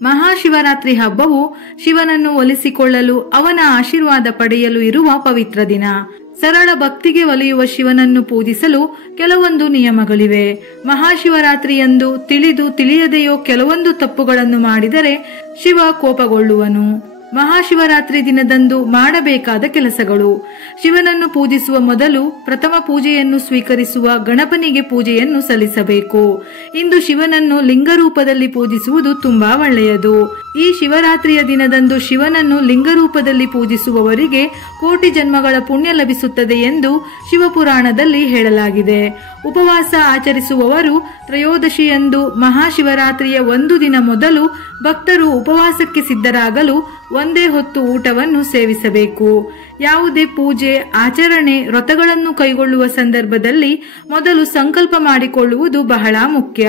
ಮಹಾಶಿವರಾತ್ರಿ ಹಬ್ಬವು ಶಿವನನ್ನು ಒಲಿಸಿಕೊಳ್ಳಲು ಅವನ ಆಶೀರ್ವಾದ ಪಡೆಯಲು ಇರುವ ಪವಿತ್ರ ದಿನ. ಸರಳ ಭಕ್ತಿಗೆ ಒಲಿಯುವ ಶಿವನನ್ನು ಪೂಜಿಸಲು ಕೆಲವೊಂದು ನಿಯಮಗಳಿವೆ. ಮಹಾಶಿವರಾತ್ರಿಯಂದು ತಿಳಿದು ತಿಳಿಯದೆಯೋ ಕೆಲವೊಂದು ತಪ್ಪುಗಳನ್ನು ಮಾಡಿದರೆ ಶಿವ ಕೋಪಗೊಳ್ಳುವನು. ಮಹಾಶಿವರಾತ್ರಿ ದಿನದಂದು ಮಾಡಬೇಕಾದ ಕೆಲಸಗಳು: ಶಿವನನ್ನು ಪೂಜಿಸುವ ಮೊದಲು ಪ್ರಥಮ ಪೂಜೆಯನ್ನು ಸ್ವೀಕರಿಸುವ ಗಣಪನಿಗೆ ಪೂಜೆಯನ್ನು ಸಲ್ಲಿಸಬೇಕು. ಇಂದು ಶಿವನನ್ನು ಲಿಂಗರೂಪದಲ್ಲಿ ಪೂಜಿಸುವುದು ತುಂಬಾ ಒಳ್ಳೆಯದು. ಈ ಶಿವರಾತ್ರಿಯ ದಿನದಂದು ಶಿವನನ್ನು ಲಿಂಗರೂಪದಲ್ಲಿ ಪೂಜಿಸುವವರಿಗೆ ಕೋಟಿ ಜನ್ಮಗಳ ಪುಣ್ಯ ಲಭಿಸುತ್ತದೆ ಎಂದು ಶಿವಪುರಾಣದಲ್ಲಿ ಹೇಳಲಾಗಿದೆ. ಉಪವಾಸ ಆಚರಿಸುವವರು ತ್ರಯೋದಶಿಯಂದು ಮಹಾಶಿವರಾತ್ರಿಯ ಒಂದು ದಿನ ಮೊದಲು ಭಕ್ತರು ಉಪವಾಸಕ್ಕೆ ಸಿದ್ಧರಾಗಲು ಒಂದೇ ಹೊತ್ತು ಊಟವನ್ನು ಸೇವಿಸಬೇಕು. ಯಾವುದೇ ಪೂಜೆ, ಆಚರಣೆ, ವ್ರತಗಳನ್ನು ಕೈಗೊಳ್ಳುವ ಸಂದರ್ಭದಲ್ಲಿ ಮೊದಲು ಸಂಕಲ್ಪ ಮಾಡಿಕೊಳ್ಳುವುದು ಬಹಳ ಮುಖ್ಯ.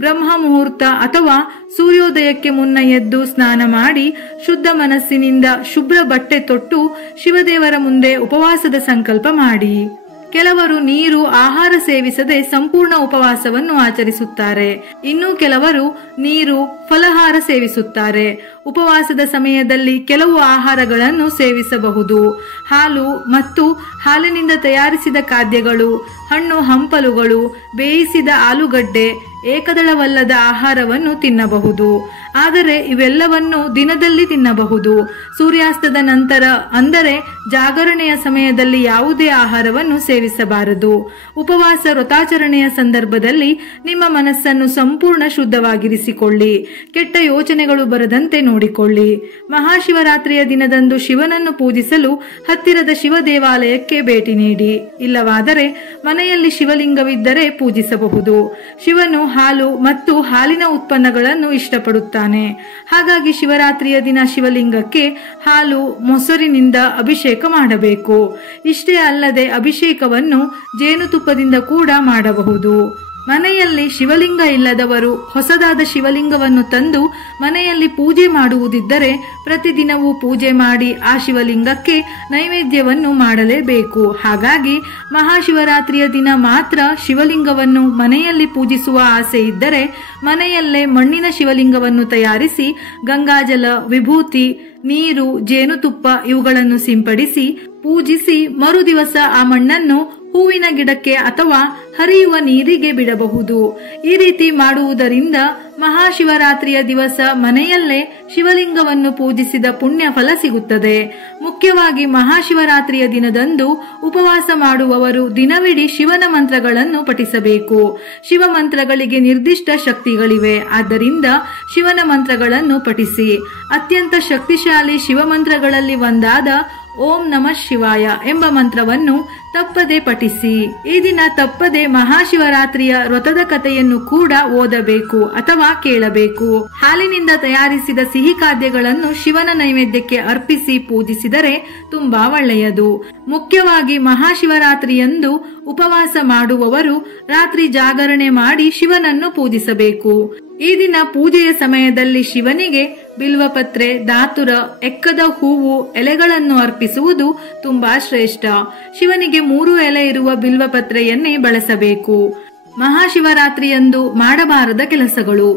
ಬ್ರಹ್ಮ ಮುಹೂರ್ತ ಅಥವಾ ಸೂರ್ಯೋದಯಕ್ಕೆ ಮುನ್ನ ಎದ್ದು ಸ್ನಾನ ಮಾಡಿ ಶುದ್ಧ ಮನಸ್ಸಿನಿಂದ ಶುಭ್ರ ಬಟ್ಟೆ ತೊಟ್ಟು ಶಿವದೇವರ ಮುಂದೆ ಉಪವಾಸದ ಸಂಕಲ್ಪ ಮಾಡಿ. ಕೆಲವರು ನೀರು, ಆಹಾರ ಸೇವಿಸದೆ ಸಂಪೂರ್ಣ ಉಪವಾಸವನ್ನು ಆಚರಿಸುತ್ತಾರೆ. ಇನ್ನು ಕೆಲವರು ನೀರು, ಫಲಹಾರ ಸೇವಿಸುತ್ತಾರೆ. ಉಪವಾಸದ ಸಮಯದಲ್ಲಿ ಕೆಲವು ಆಹಾರಗಳನ್ನು ಸೇವಿಸಬಹುದು. ಹಾಲು ಮತ್ತು ಹಾಲಿನಿಂದ ತಯಾರಿಸಿದ ಖಾದ್ಯಗಳು, ಹಣ್ಣು ಹಂಪಲುಗಳು, ಬೇಯಿಸಿದ ಆಲೂಗಡ್ಡೆ, ಏಕದಳವಲ್ಲದ ಆಹಾರವನ್ನು ತಿನ್ನಬಹುದು. ಆದರೆ ಇವೆಲ್ಲವನ್ನು ದಿನದಲ್ಲಿ ತಿನ್ನಬಹುದು. ಸೂರ್ಯಾಸ್ತದ ನಂತರ ಅಂದರೆ ಜಾಗರಣೆಯ ಸಮಯದಲ್ಲಿ ಯಾವುದೇ ಆಹಾರವನ್ನು ಸೇವಿಸಬಾರದು. ಉಪವಾಸ ವ್ರತಾಚರಣೆಯ ಸಂದರ್ಭದಲ್ಲಿ ನಿಮ್ಮ ಮನಸ್ಸನ್ನು ಸಂಪೂರ್ಣ ಶುದ್ಧವಾಗಿರಿಸಿಕೊಳ್ಳಿ. ಕೆಟ್ಟ ಯೋಚನೆಗಳು ಬರದಂತೆ ನೋಡಿಕೊಳ್ಳಿ. ಮಹಾಶಿವರಾತ್ರಿಯ ದಿನದಂದು ಶಿವನನ್ನು ಪೂಜಿಸಲು ಹತ್ತಿರದ ಶಿವ ದೇವಾಲಯಕ್ಕೆ ಭೇಟಿ ನೀಡಿ. ಇಲ್ಲವಾದರೆ ಮನೆಯಲ್ಲಿ ಶಿವಲಿಂಗವಿದ್ದರೆ ಪೂಜಿಸಬಹುದು. ಶಿವನು ಹಾಲು ಮತ್ತು ಹಾಲಿನ ಉತ್ಪನ್ನಗಳನ್ನು ಇಷ್ಟಪಡುತ್ತಾನೆ. ಹಾಗಾಗಿ ಶಿವರಾತ್ರಿಯ ದಿನ ಶಿವಲಿಂಗಕ್ಕೆ ಹಾಲು, ಮೊಸರಿನಿಂದ ಅಭಿಷೇಕ ಮಾಡಬೇಕು. ಇಷ್ಟೇ ಅಲ್ಲದೆ ಅಭಿಷೇಕವನ್ನು ಜೇನುತುಪ್ಪದಿಂದ ಕೂಡ ಮಾಡಬಹುದು. ಮನೆಯಲ್ಲಿ ಶಿವಲಿಂಗ ಇಲ್ಲದವರು ಹೊಸದಾದ ಶಿವಲಿಂಗವನ್ನು ತಂದು ಮನೆಯಲ್ಲಿ ಪೂಜೆ ಮಾಡುವುದಿದ್ದರೆ ಪ್ರತಿದಿನವೂ ಪೂಜೆ ಮಾಡಿ ಆ ಶಿವಲಿಂಗಕ್ಕೆ ನೈವೇದ್ಯವನ್ನು ಮಾಡಲೇಬೇಕು. ಹಾಗಾಗಿ ಮಹಾಶಿವರಾತ್ರಿಯ ದಿನ ಮಾತ್ರ ಶಿವಲಿಂಗವನ್ನು ಮನೆಯಲ್ಲಿ ಪೂಜಿಸುವ ಆಸೆ ಇದ್ದರೆ ಮನೆಯಲ್ಲೇ ಮಣ್ಣಿನ ಶಿವಲಿಂಗವನ್ನು ತಯಾರಿಸಿ ಗಂಗಾಜಲ, ವಿಭೂತಿ, ನೀರು, ಜೇನುತುಪ್ಪ ಇವುಗಳನ್ನು ಸಿಂಪಡಿಸಿ ಪೂಜಿಸಿ ಮರುದಿವಸ ಆ ಮಣ್ಣನ್ನು ಹೂವಿನ ಗಿಡಕ್ಕೆ ಅಥವಾ ಹರಿಯುವ ನೀರಿಗೆ ಬಿಡಬಹುದು. ಈ ರೀತಿ ಮಾಡುವುದರಿಂದ ಮಹಾಶಿವರಾತ್ರಿಯ ದಿವಸ ಮನೆಯಲ್ಲೇ ಶಿವಲಿಂಗವನ್ನು ಪೂಜಿಸಿದ ಪುಣ್ಯ ಫಲ ಸಿಗುತ್ತದೆ. ಮುಖ್ಯವಾಗಿ ಮಹಾಶಿವರಾತ್ರಿಯ ದಿನದಂದು ಉಪವಾಸ ಮಾಡುವವರು ದಿನವಿಡೀ ಶಿವನ ಮಂತ್ರಗಳನ್ನು ಪಠಿಸಬೇಕು. ಶಿವ ಮಂತ್ರಗಳಿಗೆ ನಿರ್ದಿಷ್ಟ ಶಕ್ತಿಗಳಿವೆ. ಆದ್ದರಿಂದ ಶಿವನ ಮಂತ್ರಗಳನ್ನು ಪಠಿಸಿ. ಅತ್ಯಂತ ಶಕ್ತಿಶಾಲಿ ಶಿವ ಮಂತ್ರಗಳಲ್ಲಿ ಒಂದಾದ ಓಂ ನಮಃ ಶಿವಾಯ ಎಂಬ ಮಂತ್ರವನ್ನು ತಪ್ಪದೆ ಪಠಿಸಿ. ಈ ದಿನ ತಪ್ಪದೆ ಮಹಾಶಿವರಾತ್ರಿಯ ವ್ರತದ ಕಥೆಯನ್ನು ಕೂಡ ಓದಬೇಕು ಅಥವಾ ಕೇಳಬೇಕು. ಹಾಲಿನಿಂದ ತಯಾರಿಸಿದ ಸಿಹಿ ಖಾದ್ಯಗಳನ್ನು ಶಿವನ ನೈವೇದ್ಯಕ್ಕೆ ಅರ್ಪಿಸಿ ಪೂಜಿಸಿದರೆ ತುಂಬಾ ಒಳ್ಳೆಯದು. ಮುಖ್ಯವಾಗಿ ಮಹಾಶಿವರಾತ್ರಿಯಂದು ಉಪವಾಸ ಮಾಡುವವರು ರಾತ್ರಿ ಜಾಗರಣೆ ಮಾಡಿ ಶಿವನನ್ನು ಪೂಜಿಸಬೇಕು. ಈ ದಿನ ಪೂಜೆಯ ಸಮಯದಲ್ಲಿ ಶಿವನಿಗೆ ಬಿಲ್ವಪತ್ರೆ, ದಾತುರ, ಎಕ್ಕದ ಹೂವು, ಎಲೆಗಳನ್ನು ಅರ್ಪಿಸುವುದು ತುಂಬಾ ಶ್ರೇಷ್ಠ. ಶಿವನಿಗೆ 3 ಎಲೆ ಇರುವ ಬಿಲ್ವಪತ್ರೆಯನ್ನೇ ಬಳಸಬೇಕು. ಮಹಾಶಿವರಾತ್ರಿಯಂದು ಮಾಡಬಾರದ ಕೆಲಸಗಳು: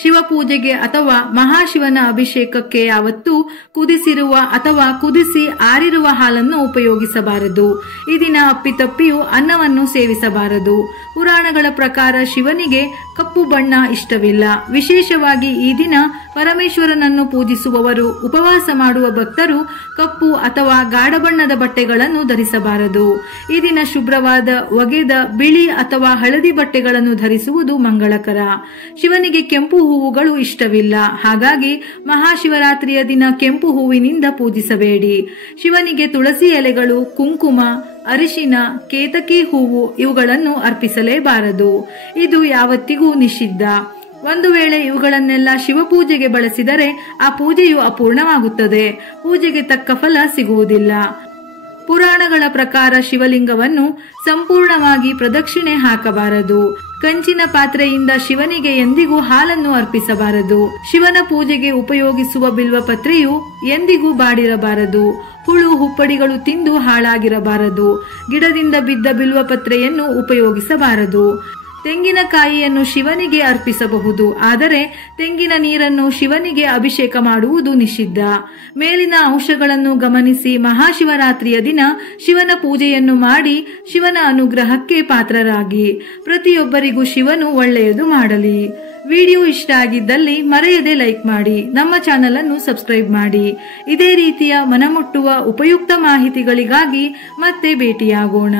ಶಿವಪೂಜೆಗೆ ಅಥವಾ ಮಹಾಶಿವನ ಅಭಿಷೇಕಕ್ಕೆ ಯಾವತ್ತೂ ಕುದಿಸಿರುವ ಅಥವಾ ಕುದಿಸಿ ಆರಿರುವ ಹಾಲನ್ನು ಉಪಯೋಗಿಸಬಾರದು. ಈ ದಿನ ಅಪ್ಪಿತಪ್ಪಿಯೂ ಅನ್ನವನ್ನು ಸೇವಿಸಬಾರದು. ಪುರಾಣಗಳ ಪ್ರಕಾರ ಶಿವನಿಗೆ ಕಪ್ಪು ಬಣ್ಣ ಇಷ್ಟವಿಲ್ಲ. ವಿಶೇಷವಾಗಿ ಈ ದಿನ ಪರಮೇಶ್ವರನನ್ನು ಪೂಜಿಸುವವರು, ಉಪವಾಸ ಮಾಡುವ ಭಕ್ತರು ಕಪ್ಪು ಅಥವಾ ಗಾಢ ಬಣ್ಣದ ಬಟ್ಟೆಗಳನ್ನು ಧರಿಸಬಾರದು. ಈ ದಿನ ಶುಭ್ರವಾದ, ಒಗೆದ, ಬಿಳಿ ಅಥವಾ ಹಳದಿ ಬಟ್ಟೆಗಳನ್ನು ಧರಿಸುವುದು ಮಂಗಳಕರ. ಶಿವನಿಗೆ ಕೆಂಪು ಹೂವುಗಳು ಇಷ್ಟವಿಲ್ಲ. ಹಾಗಾಗಿ ಮಹಾಶಿವರಾತ್ರಿಯ ದಿನ ಕೆಂಪು ಹೂವಿನಿಂದ ಪೂಜಿಸಬೇಡಿ. ಶಿವನಿಗೆ ತುಳಸಿ ಎಲೆಗಳು, ಕುಂಕುಮ, ಅರಿಶಿನ, ಕೇತಕಿ ಹೂವು ಇವುಗಳನ್ನು ಅರ್ಪಿಸಲೇಬಾರದು. ಇದು ಯಾವತ್ತಿಗೂ ನಿಷಿದ್ಧ. ಒಂದು ವೇಳೆ ಇವುಗಳನ್ನೆಲ್ಲ ಶಿವಪೂಜೆಗೆ ಬಳಸಿದರೆ ಆ ಪೂಜೆಯು ಅಪೂರ್ಣವಾಗುತ್ತದೆ. ಪೂಜೆಗೆ ತಕ್ಕ ಫಲ ಸಿಗುವುದಿಲ್ಲ. ಪುರಾಣಗಳ ಪ್ರಕಾರ ಶಿವಲಿಂಗವನ್ನು ಸಂಪೂರ್ಣವಾಗಿ ಪ್ರದಕ್ಷಿಣೆ ಹಾಕಬಾರದು. ಕಂಚಿನ ಪಾತ್ರೆಯಿಂದ ಶಿವನಿಗೆ ಎಂದಿಗೂ ಹಾಲನ್ನು ಅರ್ಪಿಸಬಾರದು. ಶಿವನ ಪೂಜೆಗೆ ಉಪಯೋಗಿಸುವ ಬಿಲ್ವಪತ್ರೆಯು ಎಂದಿಗೂ ಬಾಡಿರಬಾರದು. ಹುಳು ಹುಪ್ಪಡಿಗಳು ತಿಂದು ಹಾಳಾಗಿರಬಾರದು. ಗಿಡದಿಂದ ಬಿದ್ದ ಬಿಲ್ವಪತ್ರೆಯನ್ನು ಉಪಯೋಗಿಸಬಾರದು. ತೆಂಗಿನಕಾಯಿಯನ್ನು ಶಿವನಿಗೆ ಅರ್ಪಿಸಬಹುದು, ಆದರೆ ತೆಂಗಿನ ನೀರನ್ನು ಶಿವನಿಗೆ ಅಭಿಷೇಕ ಮಾಡುವುದು ನಿಷಿದ್ಧ. ಮೇಲಿನ ಅಂಶಗಳನ್ನು ಗಮನಿಸಿ ಮಹಾಶಿವರಾತ್ರಿಯ ದಿನ ಶಿವನ ಪೂಜೆಯನ್ನು ಮಾಡಿ ಶಿವನ ಅನುಗ್ರಹಕ್ಕೆ ಪಾತ್ರರಾಗಿ. ಪ್ರತಿಯೊಬ್ಬರಿಗೂ ಶಿವನು ಒಳ್ಳೆಯದು ಮಾಡಲಿ. ವಿಡಿಯೋ ಇಷ್ಟ ಆಗಿದ್ದಲ್ಲಿ ಮರೆಯದೆ ಲೈಕ್ ಮಾಡಿ, ನಮ್ಮ ಚಾನೆಲ್ ಅನ್ನು ಸಬ್ಸ್ಕ್ರೈಬ್ ಮಾಡಿ. ಇದೇ ರೀತಿಯ ಮನಮುಟ್ಟುವ ಉಪಯುಕ್ತ ಮಾಹಿತಿಗಳಿಗಾಗಿ ಮತ್ತೆ ಭೇಟಿಯಾಗೋಣ.